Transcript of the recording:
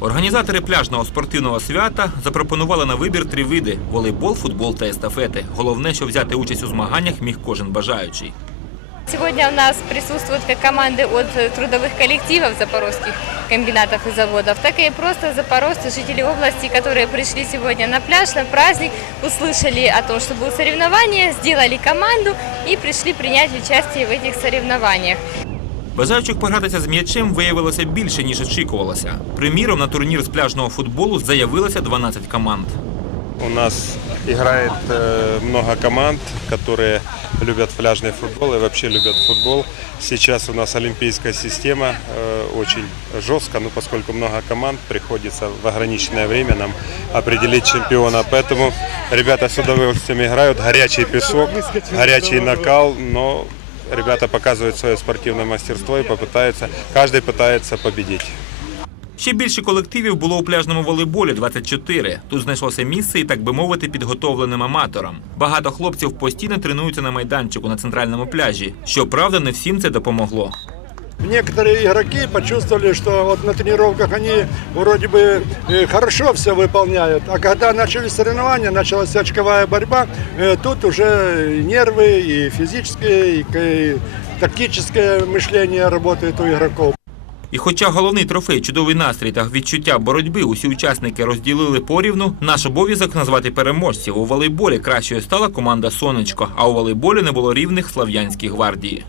Організатори пляжного спортивного свята запропонували на вибір три види: волейбол, футбол та естафети. Головне, що взяти участь у змаганнях міг кожен бажаючий. Сегодня у нас присутствуют как команды от э, трудовых коллективов запорожских комбинатов и заводов, так и просто запорожцы, жители области, которые пришли сегодня на пляж, на праздник, услышали о том, что было соревнование, сделали команду и пришли принять участие в этих соревнованиях. Бажаючих погратися з м'ячем виявилося більше, ніж очікувалося. Приміром, на турнір з пляжного футболу заявилося 12 команд. У нас играет э, много команд, которые любят пляжный футбол и вообще любят футбол. Сейчас у нас олимпийская система э, очень жестко, но поскольку много команд, приходится в ограниченное время нам определить чемпиона. Поэтому ребята с удовольствием играют. Горячий песок, горячий накал, но ребята показывают свое спортивное мастерство и попытаются, каждый пытается победить. Ще більше колективів було у пляжному волейболі 24. Тут знайшлося місце і, так би мовити, підготовленим аматорам. Багато хлопців постійно тренуються на майданчику на центральному пляжі. Щоправда, не всім це допомогло. Некоторые игроки почувствовали, что вот на тренировках они вроде бы э, хорошо все выполняют, а когда начались соревнования, началась очковая борьба, э, тут уже нервы и физическое, и к- тактическое мышление работает у игроков. І хоча головний трофей, чудовий настрій та відчуття боротьби усі учасники розділили порівну, наш обов'язок назвати переможців. У волейболі кращою стала команда Сонечко, а у волейболі не було рівних Слав'янській гвардії.